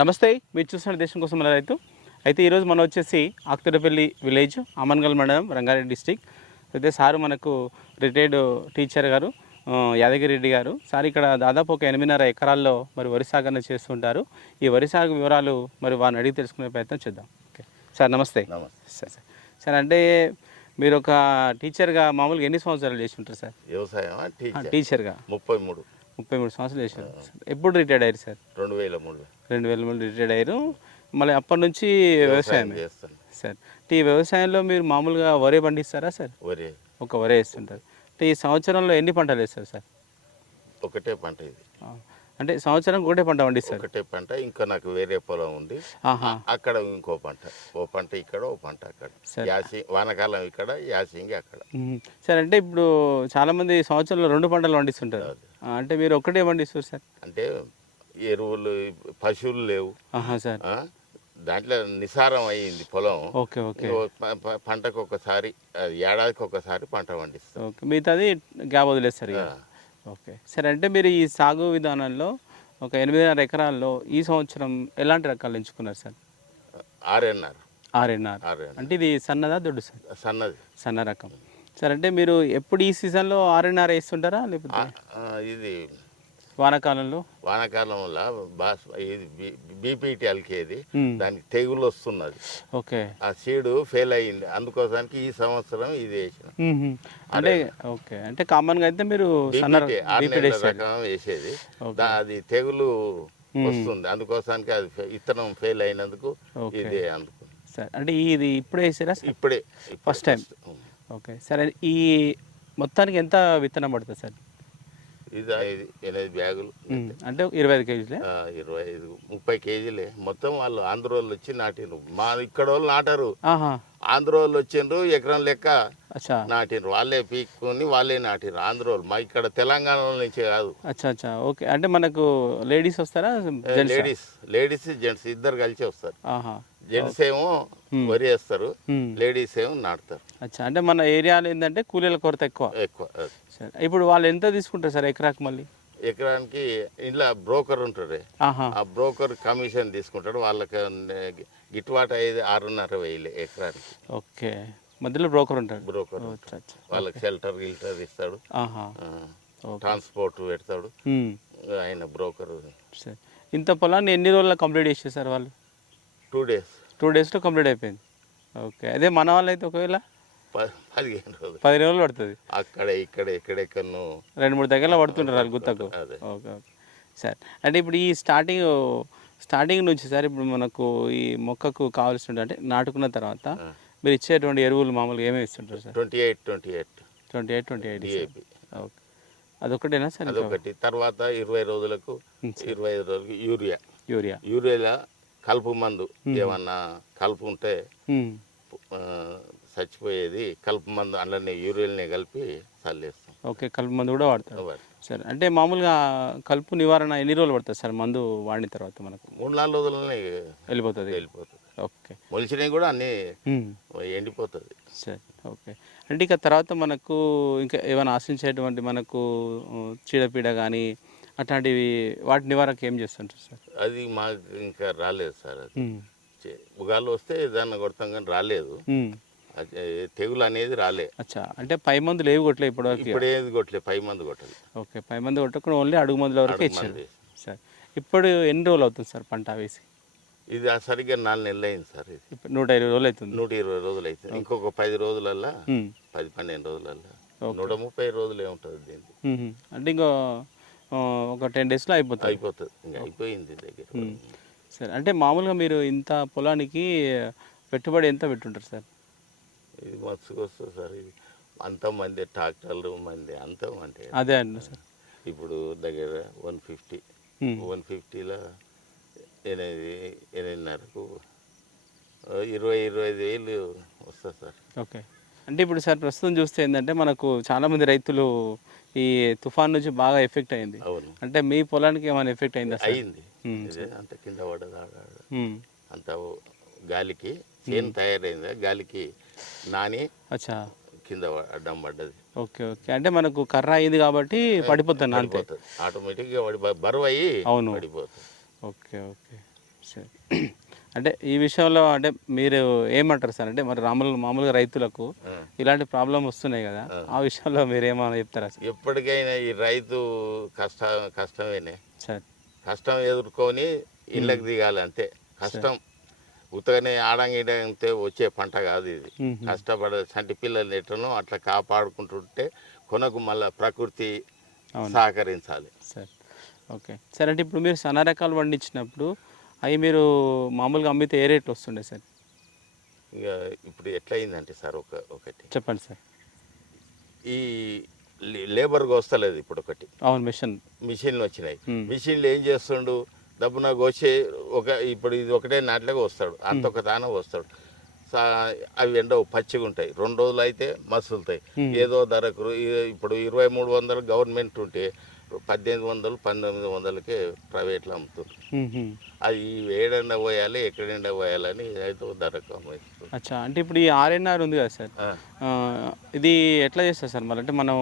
నమస్తే, మీరు చూస్తున్న దేశం కోసం మన రైతు. అయితే ఈరోజు మనం వచ్చేసి ఆక్తరపల్లి విలేజ్, అమన్గల్ మండలం, రంగారెడ్డి డిస్టిక్. అయితే సారు మనకు రిటైర్డ్ టీచర్ గారు యాదగిరి రెడ్డి గారు. సార్ ఇక్కడ దాదాపు ఒక 8.5 ఎకరాల్లో మరి వరి సాగుని చేస్తుంటారు. ఈ వరి సాగు వివరాలు మరి వారిని అడిగి తెలుసుకునే ప్రయత్నం చేద్దాం. ఓకే సార్, నమస్తే. సార్ సార్ అంటే మీరు ఒక టీచర్గా మామూలుగా ఎన్ని సంవత్సరాలు చేసి ఉంటారు సార్? వ్యవసాయం టీచర్గా 33 సంవత్సరాలు చేశారు. ఎప్పుడు రిటైర్డ్ అయ్యారు సార్? 2003 రిటైర్డ్ అయ్యారు. మళ్ళీ అప్పటి నుంచి వ్యవసాయం చేస్తాను సార్. ఈ వ్యవసాయంలో మీరు మామూలుగా వరి పండిస్తారా సార్? ఒక వరి వేస్తుంటారు. అంటే ఈ సంవత్సరంలో ఎన్ని పంటలు వేస్తారు సార్? ఒకటే పంట ఇది. అంటే సంవత్సరం ఒకటే పంట పండిస్తారు? ఒకటే పంట. ఇంకా నాకు వేరే పొలం ఉంది, అక్కడ ఇంకో పంట. ఓ పంట ఇక్కడ, ఓ పంట అక్కడ. వానకాలం ఇక్కడ, యాసింగి అక్కడ. సార్ అంటే ఇప్పుడు చాలా మంది సంవత్సరంలో 2 పంటలు పండిస్తుంటారు. అంటే మీరు ఒక్కటే పండిస్తారు సార్? అంటే ఎరువులు, పశువులు లేవు సార్. దాంట్లో నిసారం అయ్యింది పొలం. Okay okay. పంటకు ఒకసారి, ఏడాదికి ఒకసారి పంట పండిస్తాం. ఓకే, మిగతాది గ్యాప్ వదిలేస్తారు. Okay sir. అంటే మీరు ఈ సాగు విధానంలో ఒక 8.5 ఎకరాల్లో ఈ సంవత్సరం ఎలాంటి రకాలు ఎంచుకున్నారు సార్? ఆర్ఎన్ఆర్. అంటే ఇది సన్నదా దొడ్డు సార్? సన్న రకం సార్. అంటే మీరు ఎప్పుడు ఈ సీజన్లో ఆర్ఎన్ఆర్ వేస్తుంటారా, లేకపోతే ఇది వానాకాలంలో? వానాకాలంలో బీపీటీ అలికేది, దానికి తెగులు వస్తున్నది. ఓకే. ఆ సీడు ఫెయిల్ అయ్యింది, అందుకోసానికి ఈ సంవత్సరం ఇది వేసిన. అంటే ఓకే, అంటే కామన్గా అయితే మీరు రకం వేసేది, అది తెగులు వస్తుంది, అందుకోసానికి అది విత్తనం ఫెయిల్ అయినందుకు ఇది అందుకు సార్. అంటే ఇది ఇప్పుడే వేసారా? ఇప్పుడే ఫస్ట్ టైం. ఓకే సరే. ఈ మొత్తానికి ఎంత విత్తనం పడుతుంది సార్? ఇది 8 బ్యాగులు. అంటే 25 కేజీలే? 30 కేజీలే మొత్తం. వాళ్ళు ఆంధ్ర వాళ్ళు వచ్చి నాటిరు. మా ఇక్కడ వాళ్ళు నాటారు, ఆంధ్ర వాళ్ళు వచ్చిండ్రు, ఎకరం లెక్క నాటిరు. వాళ్ళే పీక్కుని వాళ్ళే నాటిరు ఆంధ్ర వాళ్ళు. మా ఇక్కడ తెలంగాణ నుంచి కాదు. అచ్చా. ఓకే. అంటే మనకు లేడీస్ వస్తారా? లేడీస్ జెంట్స్ ఇద్దరు కలిసి వస్తారు. జెంట్స్ ఏమో వరి వేస్తారు, లేడీస్ ఏమో నాటుతారు. అచ్చా. అంటే మన ఏరియాలో ఏంటంటే కూలీల కొరత ఎక్కువ. సరే, ఇప్పుడు వాళ్ళు ఎంత తీసుకుంటారు సార్ ఎకరాకి? మళ్ళీ ఎకరానికి ఇంట్లో బ్రోకర్ ఉంటాడు, ఆ బ్రోకర్ కమిషన్ తీసుకుంటాడు. వాళ్ళకి గిట్టుబాటు అయ్యేది 6,500 ఎకరానికి. ఓకే. మధ్యలో బ్రోకర్ ఉంటాడు. వాళ్ళకి షెల్టర్ ఇస్తాడు, ట్రాన్స్పోర్ట్ పెడతాడు ఆయన బ్రోకర్. సరే, ఇంత పొలాన్ని ఎన్ని రోజుల్లో కంప్లీట్ చేసేసారు వాళ్ళు? 2 డేస్లో కంప్లీట్ అయిపోయింది. ఓకే. అదే మన వాళ్ళు అయితే ఒకవేళ 10 రోజులు పడుతుంది. అక్కడ ఇక్కడ ఎక్కడెక్కడో 2-3 దగ్గరలో పడుతుంటారు వాళ్ళు గుత్తకు. Okay sir. అంటే ఇప్పుడు ఈ స్టార్టింగ్ నుంచి సార్, ఇప్పుడు మనకు ఈ మొక్కకు కావాల్సిన అంటే నాటుకున్న తర్వాత మీరు ఇచ్చేటువంటి ఎరువులు మామూలుగా ఏమేమి ఇస్తుంటారు సార్? 28 ఓకే. అదొకటేనా సార్? అదొకటి. తర్వాత 20 రోజులకు 25 రోజులకు యూరియా కలుపు మందు, ఏమన్నా కలుపు ఉంటే చచ్చిపోయేది, కలుపు మందు అందులోనే యూరియాని కలిపి చల్లేస్తాం. ఓకే, కలుపు మందు కూడా వాడతారు సార్. అంటే మామూలుగా కలుపు నివారణ ఎన్ని రోజులు పడుతుంది సార్ మందు వాడిన తర్వాత? మనకు 3-4 రోజులనే వెళ్ళిపోతుంది. ఓకే. మొలిచినవి కూడా అన్నీ ఎండిపోతుంది సార్. ఓకే. అంటే ఇక తర్వాత మనకు ఇంకా ఏమైనా ఆశించేటువంటి మనకు చీడపీడ కానీ అట్లాంటివి, వాటి నివారణకు ఏం చేస్తుంటారు సార్? అది మాకు ఇంకా రాలేదు సార్. అది ఉగాలు వస్తే దాన్ని కొడతాం కానీ రాలేదు, తెగులు అనేది రాలే. అచ్చా. అంటే పై మందులు ఏవి కొట్టలేదు ఇప్పుడు ఏది కొట్టలేదు, పై మందు కొట్టలేదు. ఓకే, పై మందు కొట్టకుండా ఓన్లీ అడుగు మందుల వరకు ఇచ్చారు సార్. ఇప్పుడు ఎన్ని రోజులు అవుతుంది సార్ పంట వేసి? ఇది సరిగ్గా 4 నెలలు అయింది సార్. ఇది 120 రోజులు అవుతుంది. 120 రోజులు అవుతుంది. ఇంకొక 10 రోజులల్లా, 10-12 రోజులల్లా 130 రోజులు ఏముంటుంది దీనికి. అంటే ఇంకో ఒక 10 డేస్లో అయిపోతుంది. ఇంకా అయిపోయింది దగ్గర సార్. అంటే మామూలుగా మీరు ఇంత పొలానికి పెట్టుబడి ఎంత పెట్టుంటారు సార్? ఇది మస్తుగా వస్తుంది సార్. ఇది అంత మంది ట్రాక్టర్లు మంది అంత అంటే అదే అండి సార్. ఇప్పుడు దగ్గర 150లో 8.5కు 20-25 వేలు వస్తుంది సార్. ఓకే. అంటే ఇప్పుడు సార్ ప్రస్తుతం చూస్తే ఏంటంటే మనకు చాలామంది రైతులు ఈ తుఫాన్ నుంచి బాగా ఎఫెక్ట్ అయింది. అంటే మీ పొలానికి ఏమైనా ఎఫెక్ట్ అయిందా? అయింది. అంత కింద పడ్డది, అంత గాలికి చేను తయారైందా, గాలికి నాని కింద అడ్డం పడ్డది. ఓకే. అంటే మనకు కర్ర అయింది కాబట్టి పడిపోతుంది, ఆటోమేటిక్గా బరువు అయ్యి పడిపోతుంది. ఓకే. సరే. అంటే ఈ విషయంలో అంటే మీరు ఏమంటారు సార్? అంటే మరి మామూలుగా రైతులకు ఇలాంటి ప్రాబ్లం వస్తున్నాయి కదా, ఆ విషయంలో మీరు ఏమైనా చెప్తారా సార్? ఎప్పటికైనా ఈ రైతు కష్టమేనే సార్. కష్టం ఎదుర్కొని ఇళ్ళకి దిగాలి అంతే. కష్టం ఉత్తగానే ఆడంగిడంతే వచ్చే పంట కాదు ఇది. కష్టపడ చంటి పిల్లలు ఎట్లనో అట్లా కాపాడుకుంటుంటే కొనకు మళ్ళీ ప్రకృతి సహకరించాలి. Sir okay sir. అంటే ఇప్పుడు మీరు సన్న రకాలు పండించినప్పుడు అవి మీరు మామూలుగా అమ్మితే ఏ రేట్లు వస్తుండే సార్? ఇక ఇప్పుడు ఎట్లయిందంటే సార్ ఒకటి చెప్పండి సార్. ఈ లేబర్గా వస్తలేదు ఇప్పుడు ఒకటి. అవును, మిషన్లు వచ్చినాయి. మిషన్లు ఏం చేస్తుండు, డబ్బున కోసే ఇప్పుడు ఇది ఒకటే నాట్లుగా వస్తాడు, అంత ఒక తాన వస్తాడు. అవి ఎండవు, పచ్చిగా ఉంటాయి. 2 రోజులు అయితే మసులుతాయి. ఏదో ధరకు ఇప్పుడు 2300 గవర్నమెంట్ ఉంటే 1800 1900కే ప్రైవేట్లో అమ్ముతారు. అది ఏడెండ పోయాలి ఎక్కడెండ పోయాలని అయితే ధరకు అమ్ముతుంది. అచ్చా, అంటే ఇప్పుడు ఈ ఆర్ఎన్ఆర్ ఉంది కదా సార్, ఇది ఎట్లా చేస్తారు సార్? మళ్ళీ అంటే మనం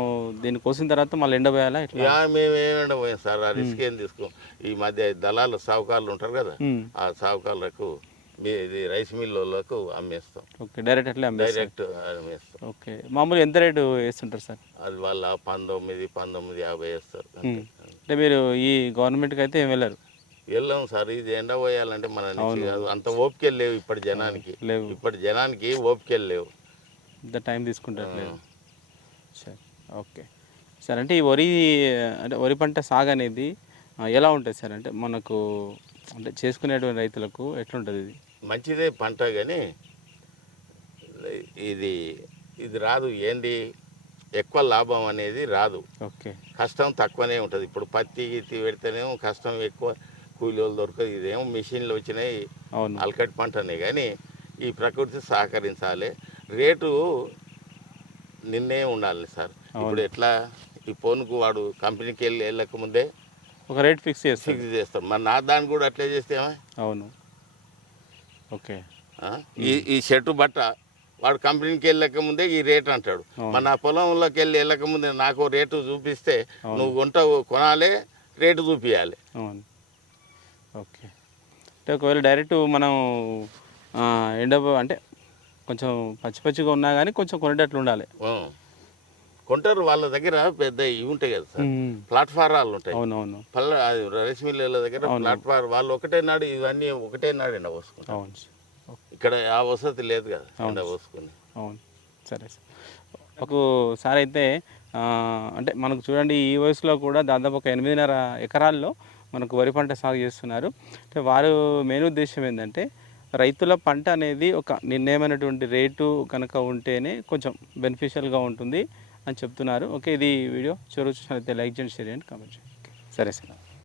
దీన్ని కోసిన తర్వాత మళ్ళీ ఎండ పోయాలా ఎట్లా? మేము ఏమెండ పోయాం సార్, ఆ రిస్క్ ఏం తీసుకోం. ఈ మధ్య దళాలు సావుకారులు ఉంటారు కదా, ఆ సావుకారులకు ఇది రైస్ మిల్లులకు అమ్మేస్తాం. ఓకే, డైరెక్ట్ అట్లా డైరెక్ట్ అమ్మేస్తాం. ఓకే, మామూలు ఎంత రేటు వేస్తుంటారు సార్? అది వాళ్ళ 1950 వేస్తారు. అంటే మీరు ఈ గవర్నమెంట్కి అయితే ఏం వెళ్ళారు? వెళ్ళాం సార్. ఇది ఎండ పోయాలంటే మన నుంచి కాదు, అంత ఓపికలు లేవు ఇప్పటి జనానికి. ఇప్పటి జనానికి ఓపికలు లేవు, ఇంత టైం తీసుకుంటారు. సరే ఓకే సార్. అంటే ఈ వరి పంట సాగు అనేది ఎలా ఉంటుంది సార్? అంటే మనకు అంటే చేసుకునేటువంటి రైతులకు ఎట్లుంటుంది ఇది? మంచిదే పంట, కానీ ఇది రాదు. ఏంది ఎక్కువ లాభం అనేది రాదు. ఓకే, కష్టం తక్కువనే ఉంటుంది. ఇప్పుడు పత్తి గిత్తి పెడితేనేమో కష్టం ఎక్కువ, కూలి వాళ్ళు దొరకదు. ఇదేమో మిషన్లు వచ్చినాయి, అలకటి పంటనే. కానీ ఈ ప్రకృతి సహకరించాలి. రేటు నిన్నే ఉండాలి సార్. ఇప్పుడు ఎట్లా ఈ ఫోన్కు వాడు కంపెనీకి వెళ్ళకముందే ఒక రేట్ ఫిక్స్ చేస్తాం. మరి నా దాన్ని కూడా అట్లే చేస్తేమా? అవును. ఓకే, ఈ షర్టు బట్ట వాడు కంపెనీకి వెళ్ళక ముందే ఈ రేట్ అంటాడు. మన నా పొలంలోకి వెళ్ళక ముందే నాకు రేటు చూపిస్తే నువ్వు కొనాలి, రేటు చూపించాలి. అవును. ఓకే, అంటే ఒకవేళ డైరెక్ట్ మనం అంటే కొంచెం పచ్చిగా ఉన్నా కానీ కొంచెం కొనేటట్లు ఉండాలి. కొంటారు, వాళ్ళ దగ్గర పెద్ద ఇవి ఉంటాయి కదా సార్, ప్లాట్ఫారాలు ఉంటాయి. అవునవును, రైస్ మిల్ల దగ్గర ప్లాట్ఫారం వాళ్ళు ఒకటే నాడు ఇవన్నీ ఒకటే నాడు ఎండ పోసుకుంటారు. ఇక్కడ ఆ వసతి లేదు కదా ఎండ పోసుకుని. అవును, సరే సార్. ఒకసారి అయితే అంటే మనకు చూడండి, ఈ వయసులో కూడా దాదాపు ఒక 8.5 ఎకరాల్లో మనకు వరి పంట సాగు చేస్తున్నారు. అంటే వారు మెయిన్ ఉద్దేశం ఏంటంటే రైతుల పంట అనేది ఒక నిర్ణయమైనటువంటి రేటు కనుక ఉంటేనే కొంచెం బెనిఫిషియల్గా ఉంటుంది అని చెప్తున్నారు. ఓకే, ఇది వీడియో చూసినట్లయితే లైక్ చేయండి, షేర్ చేయండి, కామెంట్ చేయండి. సరే సార్.